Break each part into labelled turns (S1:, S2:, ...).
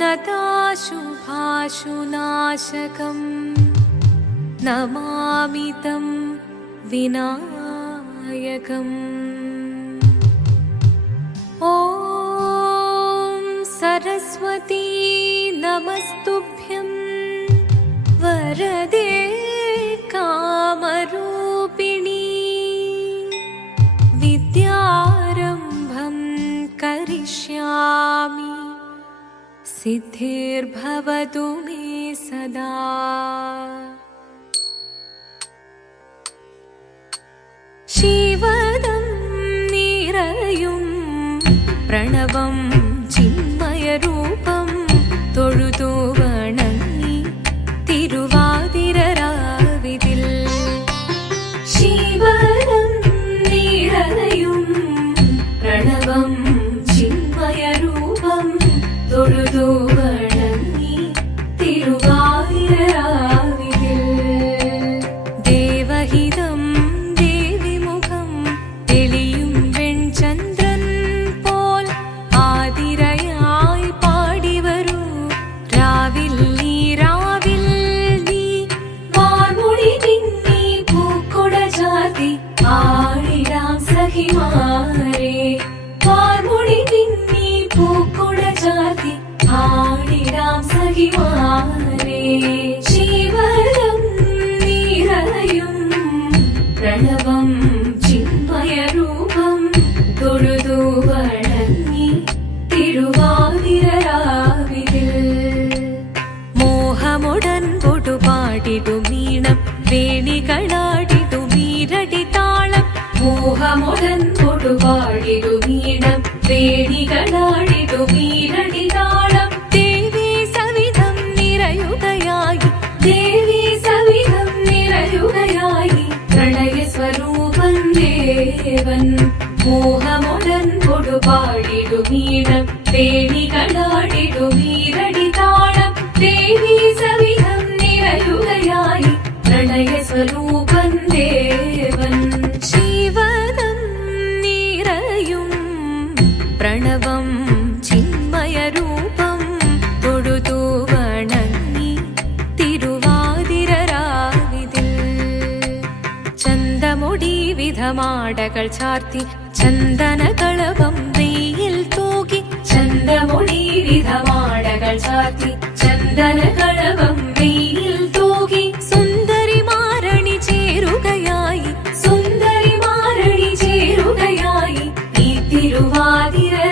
S1: नताशुभाशुनाशकम् नमामि तं विनायकम्। ॐ सरस्वती नमस्तुभ्यं वरदे सिद्धिर्भवतु मे सदा शिवदं निरयुं प्रणवं चिन्मयरूपं तोळुतो to மோகமுடன் கொடுபாடிடு மீனம் தேடிகளாடிடு வீரடி தாளம் தேவீச വിധമാടകൾ ചാർത്തി ചന്ദനകളവം വെയിൽ തൂകി ചന്തമുടി വിധമാടകൾ ചാർത്തി ചന്ദനകളവം വെയിൽ തൂകി സുന്ദരി മാരണി ചേരുകയായി സുന്ദരി മാരണി ചേരുകയായി ഈ തിരുവാതിരാവിൽ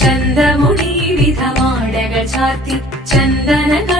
S1: ചന്തമുടി വിധമാടകൾ ചാർത്തി ചന്ദനകളവം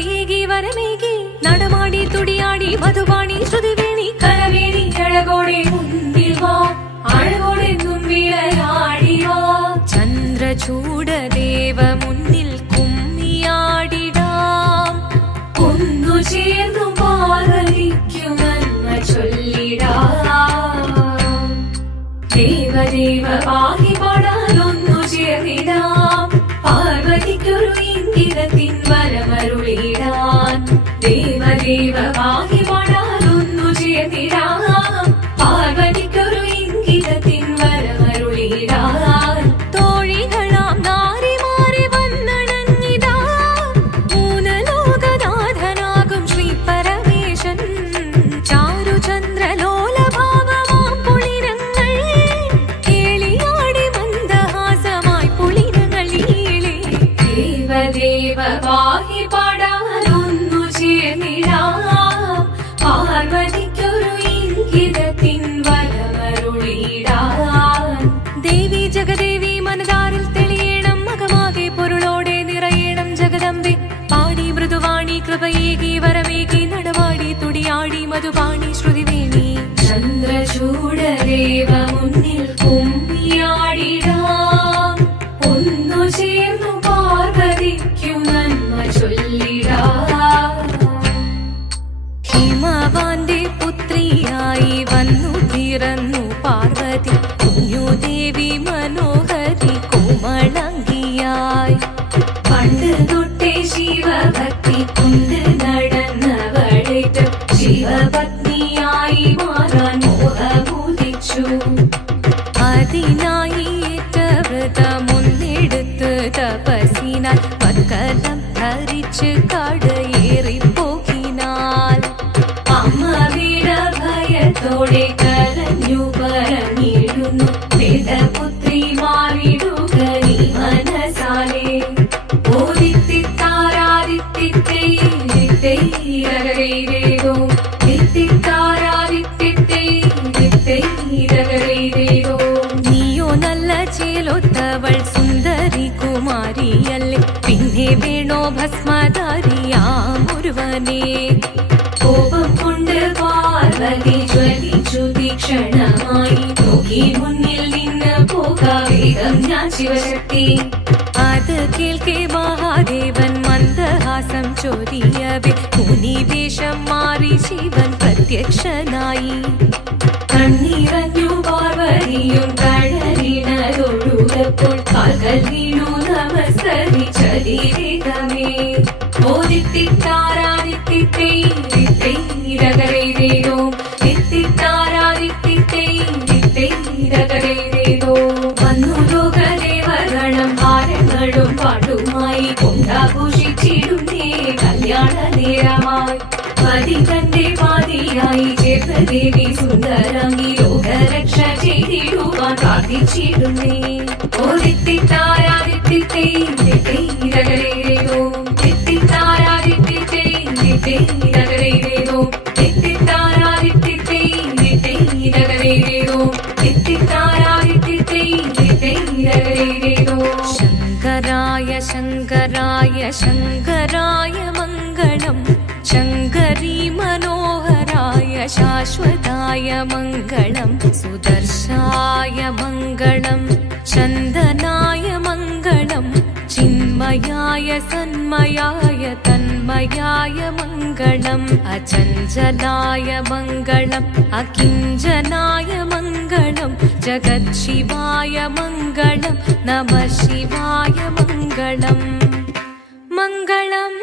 S1: കൃപയേകി വരമേകി നടമാടി തുടിയാടി മധുപാണി ശ്രുതിവേണി കരവേണി അഴകോടെ മുന്നിൽ വാ അഴകോടെന്നും വിളയാടി വാ. ചന്ദ്രചൂടദേവ മുന്നിൽ കുമ്മിയാടിടാം ഒന്നു ചേർന്നു പാർവതിക്കു ചൊല്ലിടാം. ദേവദേവ പാഹി ദേവദേവ പാഹി தபசினாய் ஏற்றவதா முன்னெடுத்து தபசினாய் பஸ்மதாரியாம் உருவனே கோபம் கொண்டு பார்வதி ஜலிச்சு தீக்ஷணமாய் நோக்கி முன்னில் நின்று போக வேகம் ஞான் சிவசக்தி. அது கேள்கே மகாதேவன் மந்தஹாசம் சோதியவே. முனி வேஷம் மாறி சிவன் பிரத்யக்ஷனாயி. പാട്ടുമായി കൊണ്ടാഘോഷിച്ചിടുന്നേ കല്യാണ നേരമായി. പതി തന്റെ പാതിയായി ചേർന്ന ദേവി സുന്ദരങ്ങി ലോകരക്ഷ ചെയ്തിടുവാൻ പ്രാർത്ഥിച്ചിടുന്നേ. ഓദിത്തിത്താരാദിത്തിത്തൈരകരേതോ തിത്തിത്താരാദിത്തിത്തൈരകരേതോ கஷாய மங்களம் சந்தனாய மங்களம் சின்மயாய சன்மயாய தன்மயாய மங்களம் அச்சஞ்சலாய மங்களம் அகிஞ்சனாய மங்களம் ஜகத்சிவாய மங்களம் நம சிவாய மங்களம். மங்களம்